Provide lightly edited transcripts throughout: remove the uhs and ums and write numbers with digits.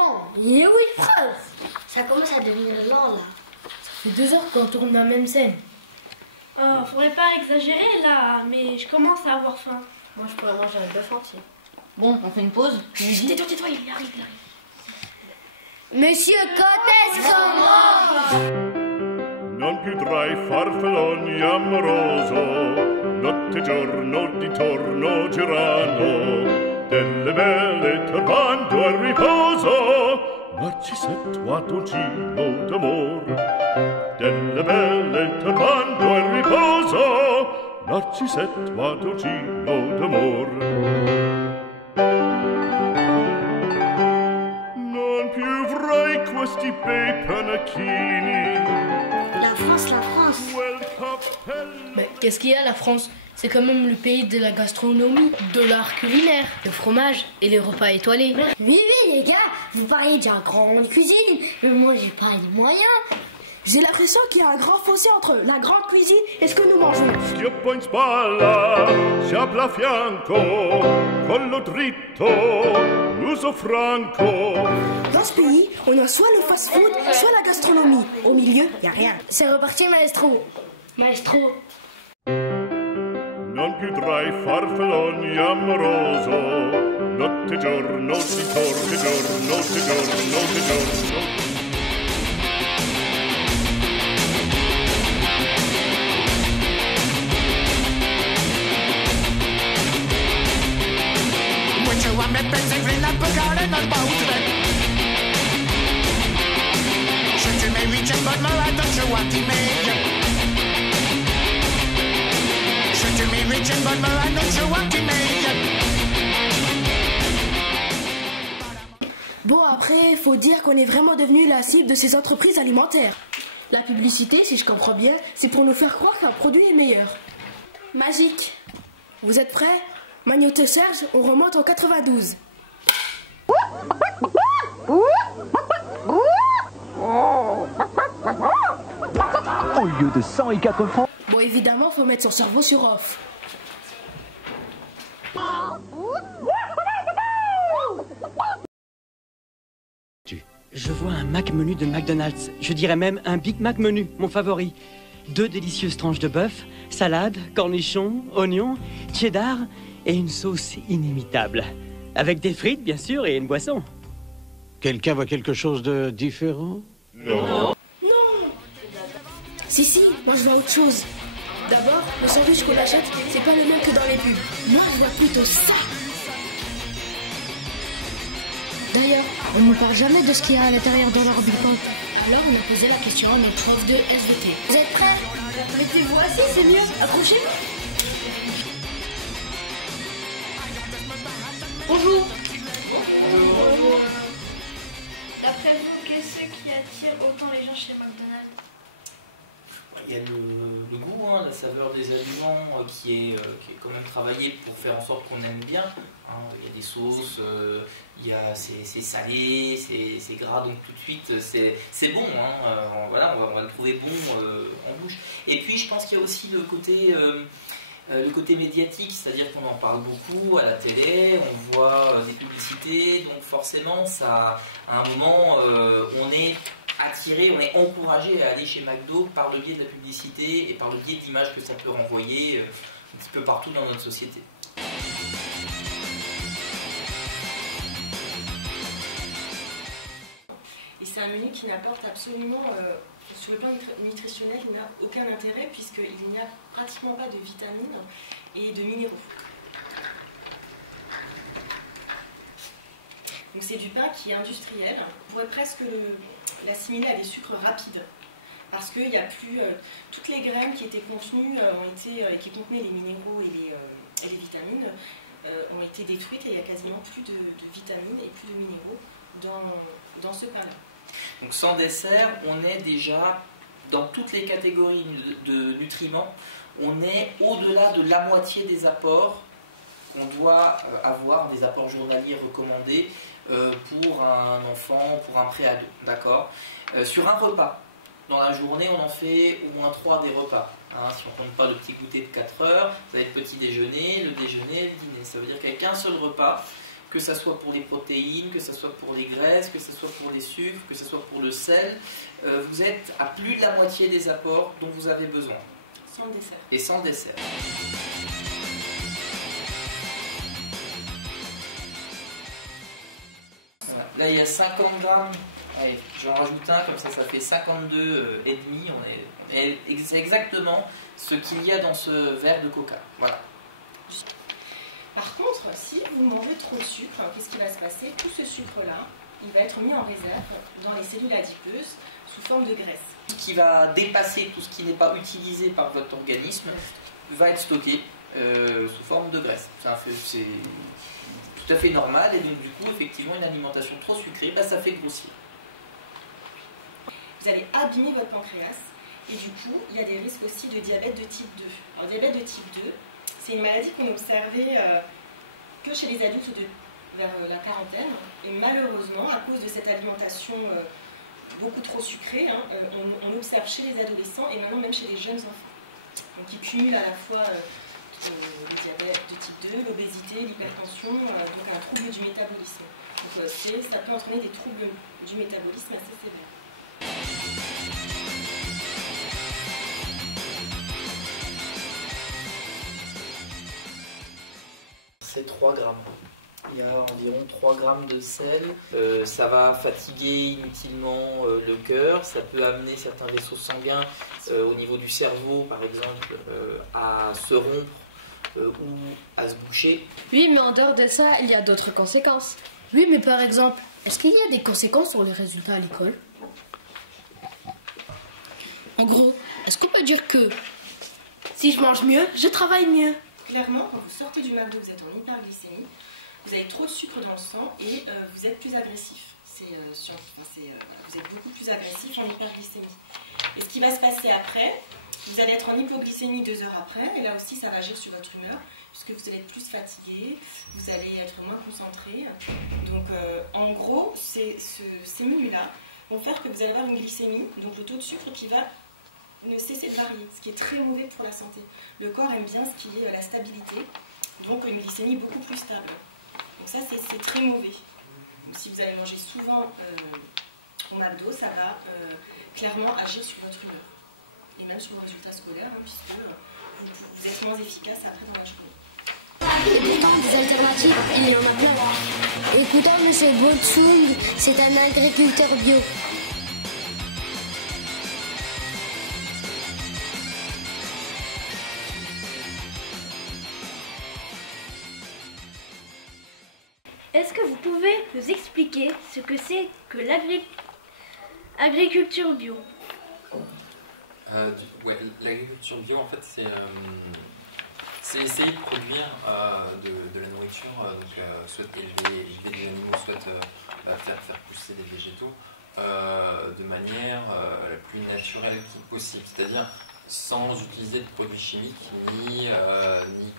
Bon, et oui, preuve. Ça commence à devenir lent, là. Ça fait 2 heures qu'on tourne la même scène. Oh, faudrait pas exagérer, là, mais je commence à avoir faim. Moi, je pourrais manger un bœuf entier. Bon, on fait une pause. Tais-toi, il arrive. Monsieur, quand est-ce qu'on mange? Non più tra I farfalloni amoroso, notte e giorno di torno girano, delle belle turbando al riposo, Narcisetto a dolcino d'amor. Delle belle turbando al riposo, Narcisetto a dolcino d'amor. Non più avrai questi bei panacchini. La France. Mais qu'est-ce qu'il y a, la France? C'est quand même le pays de la gastronomie, de l'art culinaire, le fromage et les repas étoilés. Oui, les gars, vous parliez d'une grande cuisine, mais moi, j'ai pas les moyens. J'ai l'impression qu'il y a un grand fossé entre la grande cuisine et ce que nous mangeons. Schioppo in spalla, sciabla a fianco, collo dritto, muso franco. Dans ce pays, on a soit le fast-food, soit la gastronomie. Au milieu, il n'y a rien. C'est reparti, maestro. Maestro. Non più tra I farfalloni amoroso, notte e giorno si torna, giorno. Me pensa in frena a pagare nel bautre. Se tu mi rice in bad malata, c'è quanti meglio. Se tu mi rice in bad malata, c'è quanti meglio. Bon, après, faut dire qu'on est vraiment devenu la cible de ces entreprises alimentaires. La publicité, si je comprends bien, c'est pour nous faire croire qu'un produit est meilleur. Magique. Vous êtes prêts? Magnéto Serge, on remonte en 92. Au lieu de 104 francs. Bon, évidemment, faut mettre son cerveau sur off. Je vois un Mac menu de McDonald's. Je dirais même un Big Mac menu, mon favori. 2 délicieuses tranches de bœuf, salade, cornichons, oignons, cheddar et une sauce inimitable. Avec des frites, bien sûr, et une boisson. Quelqu'un voit quelque chose de différent? Non. Si, moi je vois autre chose. D'abord, le sandwich qu'on achète, c'est pas le même que dans les pubs. Moi je vois plutôt ça. D'ailleurs, on ne parle jamais de ce qu'il y a à l'intérieur dans leur bulletin. Alors on a posé la question à notre prof de SVT. Vous êtes prêts? Mettez-vous assis, c'est mieux. Accrochez. Bonjour. D'après vous, qu'est-ce qui attire autant les gens chez McDonald's? Il y a le goût, hein, la saveur des aliments qui est quand même travaillé pour faire en sorte qu'on aime bien. Hein. Il y a des sauces, c'est salé, c'est gras, donc tout de suite c'est bon. Hein. Voilà, on va le trouver bon en bouche. Et puis je pense qu'il y a aussi le côté médiatique, c'est-à-dire qu'on en parle beaucoup à la télé, on voit des publicités, donc forcément ça, à un moment on est attiré, on est encouragé à aller chez McDo par le biais de la publicité et par le biais de l'image que ça peut renvoyer un petit peu partout dans notre société. Et c'est un menu qui n'apporte absolument, sur le plan nutritionnel, il n'a aucun intérêt puisqu'il n'y a pratiquement pas de vitamines et de minéraux. Donc c'est du pain qui est industriel. On pourrait presque l'assimiler à des sucres rapides parce qu'il n'y a plus toutes les graines qui étaient contenues, qui contenaient les minéraux et les vitamines ont été détruites et il n'y a quasiment plus de vitamines et plus de minéraux dans ce pain-là. Donc sans dessert, on est déjà dans toutes les catégories de nutriments, on est au-delà de la moitié des apports qu'on doit avoir, des apports journaliers recommandés pour un enfant, pour un préado, d'accord. Sur un repas, dans la journée, on en fait au moins 3 des repas. Hein, si on ne compte pas le petit goûter de 4 heures, vous avez le petit déjeuner, le déjeuner, le dîner. Ça veut dire qu'avec un seul repas, que ce soit pour les protéines, que ce soit pour les graisses, que ce soit pour les sucres, que ce soit pour le sel. Vous êtes à plus de la moitié des apports dont vous avez besoin. Sans dessert. Et sans dessert. Voilà. Là, il y a 50 grammes. Allez, j'en rajoute un, comme ça fait 52 et demi. C'est exactement ce qu'il y a dans ce verre de coca. Voilà. Par contre, si vous mangez trop de sucre, qu'est-ce qui va se passer? Tout ce sucre-là, il va être mis en réserve dans les cellules adipeuses sous forme de graisse. Tout ce qui va dépasser tout ce qui n'est pas utilisé par votre organisme va être stocké sous forme de graisse. C'est tout à fait normal, et donc du coup, effectivement, une alimentation trop sucrée, ça fait grossir. Vous allez abîmer votre pancréas, et du coup, il y a des risques aussi de diabète de type 2. Alors, le diabète de type 2, c'est une maladie qu'on observait que chez les adultes vers la quarantaine. Et malheureusement, à cause de cette alimentation beaucoup trop sucrée, on observe chez les adolescents et maintenant même chez les jeunes enfants. Donc ils cumulent à la fois le diabète de type 2, l'obésité, l'hypertension, donc un trouble du métabolisme. Donc ça peut entraîner des troubles du métabolisme assez sévères. C'est 3 grammes. Il y a environ 3 grammes de sel. Ça va fatiguer inutilement le cœur. Ça peut amener certains vaisseaux sanguins au niveau du cerveau, par exemple, à se rompre ou à se boucher. Oui, mais en dehors de ça, il y a d'autres conséquences. Oui, mais par exemple, est-ce qu'il y a des conséquences sur les résultats à l'école? En gros, est-ce qu'on peut dire que si je mange mieux, je travaille mieux? Clairement, quand vous sortez du McDo, vous êtes en hyperglycémie, vous avez trop de sucre dans le sang et vous êtes plus agressif. Vous êtes beaucoup plus agressif en hyperglycémie. Et ce qui va se passer après, vous allez être en hypoglycémie 2 heures après, et là aussi ça va agir sur votre humeur, puisque vous allez être plus fatigué, vous allez être moins concentré. Donc en gros, ces menus-là vont faire que vous allez avoir une glycémie, donc le taux de sucre qui va ne cesser de varier, ce qui est très mauvais pour la santé. Le corps aime bien ce qui est la stabilité, donc une glycémie beaucoup plus stable. Donc ça, c'est très mauvais. Donc, si vous allez manger souvent au McDo, ça va clairement agir sur votre humeur. Et même sur vos résultats scolaires, puisque vous êtes moins efficace après dans la journée. Et pourtant, des alternatives, il y en a plein. Écoutons M. Botsung, c'est un agriculteur bio. Est-ce que vous pouvez nous expliquer ce que c'est que l'agriculture bio? Ouais, l'agriculture bio, en fait, c'est essayer de produire de la nourriture, soit élever des animaux, soit faire pousser des végétaux de manière la plus naturelle possible, c'est-à-dire sans utiliser de produits chimiques ni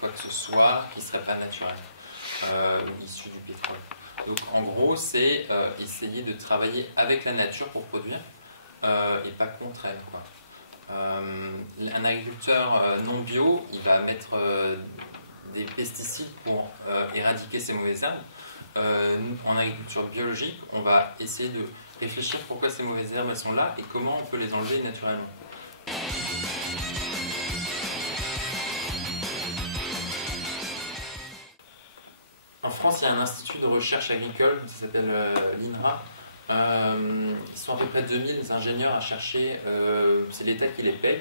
quoi que ce soit qui ne serait pas naturel. Issus du pétrole. Donc en gros, c'est essayer de travailler avec la nature pour produire et pas contre elle, quoi. Un agriculteur non bio, il va mettre des pesticides pour éradiquer ces mauvaises herbes. Nous, en agriculture biologique, on va essayer de réfléchir pourquoi ces mauvaises herbes elles sont là et comment on peut les enlever naturellement. En France, il y a un institut de recherche agricole qui s'appelle l'INRA. Ils sont à peu près 2000 ingénieurs à chercher, c'est l'État qui les paye,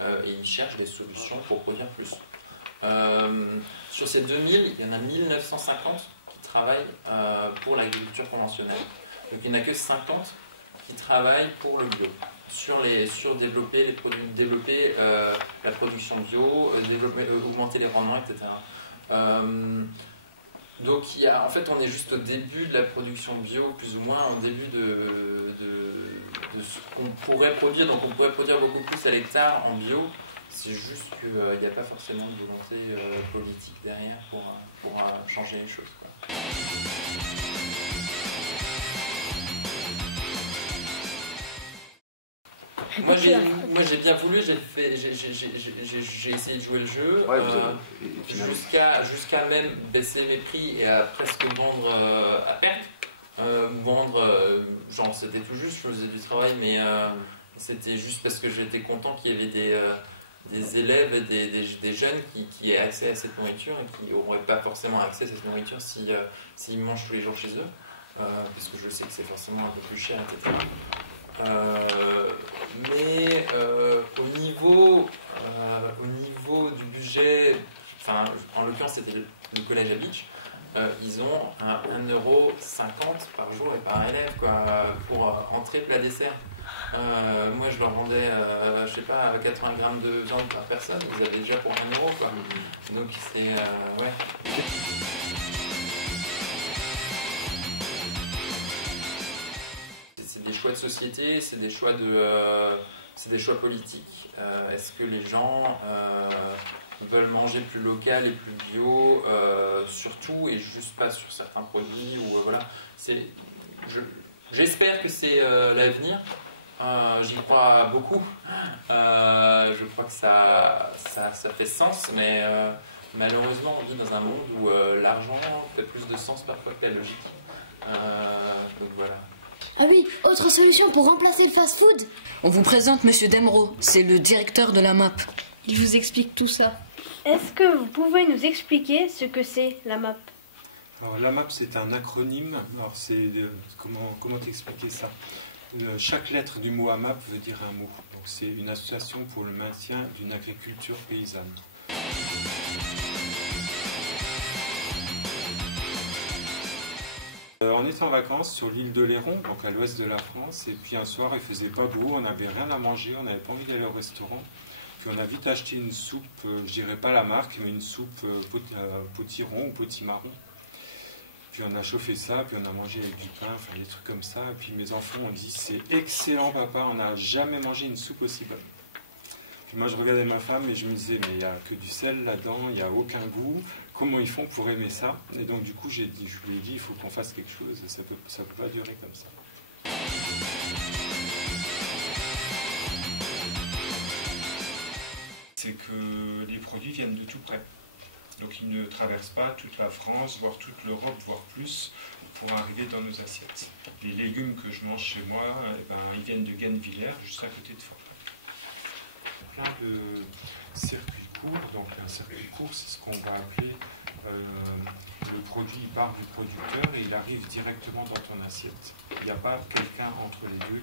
et ils cherchent des solutions pour produire plus. Sur ces 2000, il y en a 1950 qui travaillent pour l'agriculture conventionnelle. Donc il n'y en a que 50 qui travaillent pour le bio, sur développer les produits, développer la production bio, augmenter les rendements, etc. Donc en fait on est juste au début de la production bio, plus ou moins au début de ce qu'on pourrait produire, donc on pourrait produire beaucoup plus à l'hectare en bio, c'est juste qu'il n'y a pas forcément de volonté politique derrière pour changer les choses, quoi. Moi j'ai bien voulu, j'ai essayé de jouer le jeu, jusqu'à même baisser mes prix et à presque vendre à perte. Genre c'était tout juste, je faisais du travail, mais c'était juste parce que j'étais content qu'il y avait des élèves, des jeunes qui aient accès à cette nourriture et qui n'auraient pas forcément accès à cette nourriture s'ils mangent tous les jours chez eux, parce que je sais que c'est forcément un peu plus cher, etc. Mais au niveau du budget, enfin en l'occurrence c'était le collège à Beach, ils ont 1,50 € par jour et par élève quoi, pour entrée plat dessert. Moi je leur vendais je sais pas 80 grammes de viande par personne, vous avez déjà pour 1 € quoi. Donc c'est ouais. C'est des choix de société, c'est des choix politiques. Est-ce que les gens veulent manger plus local et plus bio, surtout et juste pas sur certains produits ou voilà. J'espère que c'est l'avenir. J'y crois beaucoup. Je crois que ça fait sens, mais malheureusement on vit dans un monde où l'argent fait plus de sens parfois que la logique. Donc voilà. Ah oui, autre solution pour remplacer le fast-food. On vous présente Monsieur Demro, c'est le directeur de la MAP. Il vous explique tout ça. Est-ce que vous pouvez nous expliquer ce que c'est la MAP? Alors, la MAP c'est un acronyme. Alors c'est comment t'expliquer ça? Chaque lettre du mot AMAP veut dire un mot. Donc c'est une association pour le maintien d'une agriculture paysanne. On était en vacances sur l'île de Léron, donc à l'ouest de la France, et puis un soir il faisait pas beau, on n'avait rien à manger, on n'avait pas envie d'aller au restaurant. Puis on a vite acheté une soupe, je dirais pas la marque, mais une soupe potiron ou potimarron. Puis on a chauffé ça, puis on a mangé avec du pain, enfin des trucs comme ça. Et puis mes enfants ont dit c'est excellent papa, on n'a jamais mangé une soupe aussi bonne. Puis moi je regardais ma femme et je me disais mais il n'y a que du sel là-dedans, il n'y a aucun goût. Comment ils font pour aimer ça? Et donc du coup je lui ai dit il faut qu'on fasse quelque chose, ça peut pas durer comme ça. C'est que les produits viennent de tout près. Donc ils ne traversent pas toute la France, voire toute l'Europe, voire plus, pour arriver dans nos assiettes. Les légumes que je mange chez moi, ils viennent de Guenvillers, juste à côté de Fortin. Plein de circuits courts, donc un circuit court c'est ce qu'on va appeler le produit part du producteur et il arrive directement dans ton assiette. Il n'y a pas quelqu'un entre les deux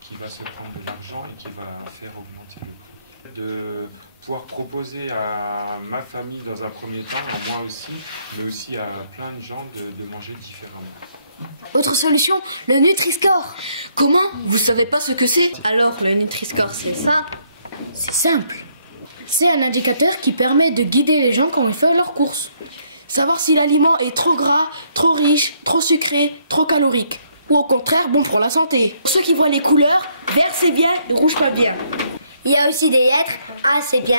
qui va se prendre de l'argent et qui va faire augmenter le coût. De pouvoir proposer à ma famille dans un premier temps, à moi aussi, mais aussi à plein de gens de manger différemment. Autre solution, le Nutri-Score. Comment? Vous savez pas ce que c'est? Alors le Nutri-Score c'est ça? C'est simple. C'est un indicateur qui permet de guider les gens quand ils font leurs courses. Savoir si l'aliment est trop gras, trop riche, trop sucré, trop calorique. Ou au contraire bon pour la santé. Pour ceux qui voient les couleurs, vert c'est bien, rouge pas bien. Il y a aussi des lettres, A c'est bien,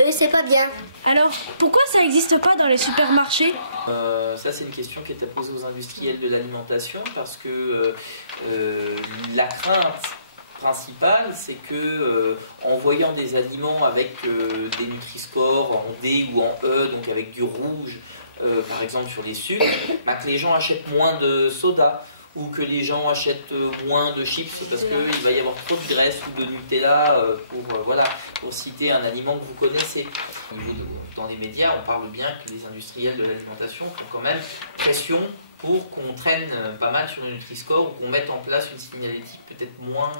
E c'est pas bien. Alors, pourquoi ça n'existe pas dans les supermarchés? Ça c'est une question qui est à poser aux industriels de l'alimentation parce que la crainte principale c'est que en voyant des aliments avec des Nutri-Score en D ou en E, donc avec du rouge par exemple sur les sucres, que les gens achètent moins de soda ou que les gens achètent moins de chips parce qu'il va y avoir trop de graisse ou de Nutella pour citer un aliment que vous connaissez. Dans les médias, on parle bien que les industriels de l'alimentation font quand même pression pour qu'on traîne pas mal sur le Nutri-Score ou qu'on mette en place une signalétique peut-être moins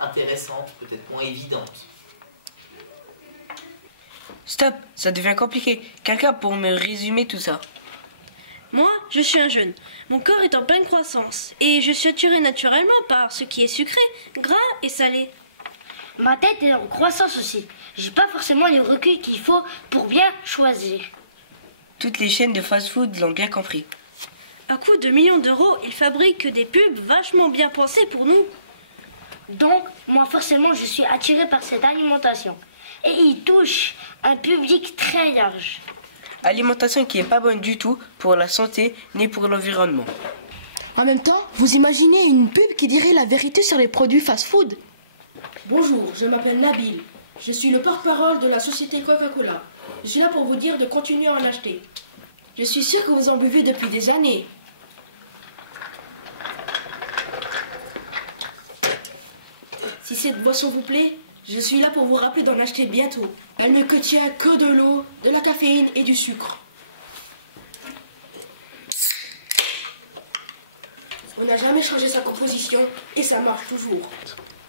intéressante, peut-être moins évidente. Stop, ça devient compliqué. Quelqu'un pour me résumer tout ça? Moi, je suis un jeune. Mon corps est en pleine croissance et je suis attiré naturellement par ce qui est sucré, gras et salé. Ma tête est en croissance aussi. J'ai pas forcément les recul qu'il faut pour bien choisir. Toutes les chaînes de fast-food l'ont bien compris. À coût de millions d'euros, ils fabriquent des pubs vachement bien pensées pour nous. Donc, moi forcément, je suis attiré par cette alimentation. Et il touche un public très large. Alimentation qui n'est pas bonne du tout pour la santé ni pour l'environnement. En même temps, vous imaginez une pub qui dirait la vérité sur les produits fast-food? Bonjour, je m'appelle Nabil. Je suis le porte-parole de la société Coca-Cola. Je suis là pour vous dire de continuer à en acheter. Je suis sûr que vous en buvez depuis des années. Si cette boisson vous plaît, je suis là pour vous rappeler d'en acheter bientôt. Elle ne contient que de l'eau, de la caféine et du sucre. On n'a jamais changé sa composition et ça marche toujours.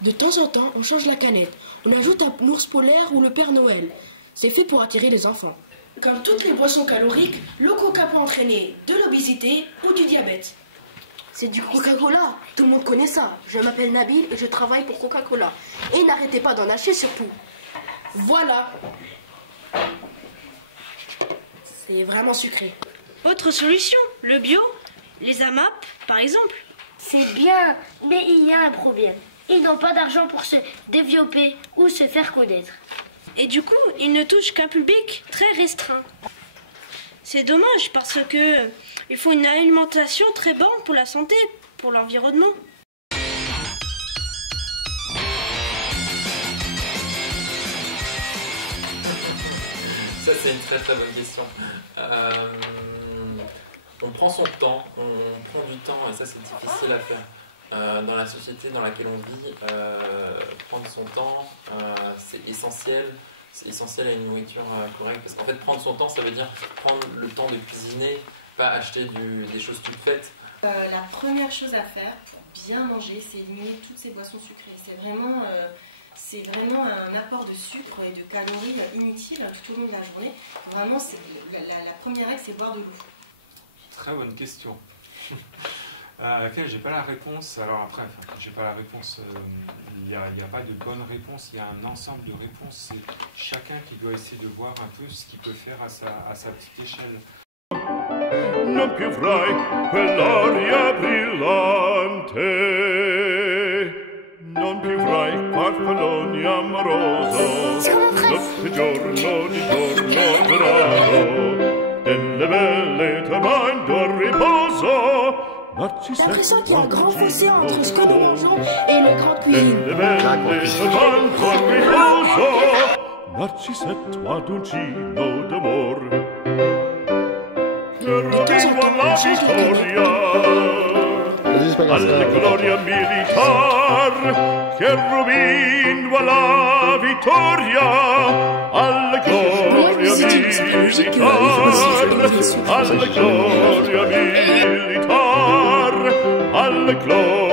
De temps en temps, on change la canette. On ajoute un ours polaire ou le Père Noël. C'est fait pour attirer les enfants. Comme toutes les boissons caloriques, le coca peut entraîner de l'obésité ou du diabète. C'est du Coca-Cola, tout le monde connaît ça. Je m'appelle Nabil et je travaille pour Coca-Cola. Et n'arrêtez pas d'en acheter surtout. Voilà. C'est vraiment sucré. Autre solution, le bio, les AMAP par exemple. C'est bien, mais il y a un problème. Ils n'ont pas d'argent pour se développer ou se faire connaître. Et du coup, ils ne touchent qu'un public très restreint. C'est dommage parce que il faut une alimentation très bonne pour la santé, pour l'environnement. Ça, c'est une très très bonne question. On prend son temps, on prend du temps, et ça c'est difficile à faire. Dans la société dans laquelle on vit, prendre son temps, c'est essentiel. C'est essentiel à une nourriture correcte. Parce qu'en fait, prendre son temps, ça veut dire prendre le temps de cuisiner, pas acheter des choses toutes faites. La première chose à faire pour bien manger, c'est éliminer toutes ces boissons sucrées. C'est vraiment un apport de sucre et de calories inutiles tout au long de la journée. Vraiment, la première règle, c'est boire de l'eau. Très bonne question. À laquelle j'ai pas la réponse. Alors après, j'ai pas la réponse. Il n'y a pas de bonne réponse. Il y a un ensemble de réponses. C'est chacun qui doit essayer de voir un peu ce qu'il peut faire à sa petite échelle. Non più frai quell'aria brillante, non più frai farfalloni amoroso, notte giorno di giorno grado, delle belle turbando al riposo. L'impression qu'il y a un grand fossé entre ce que nous mangeons et le grand cuisine. Narcisetto ad un cino d'amor. Alla gloria militar, cherubino alla vittoria, alla gloria militar, alla gloria militar, alla gloria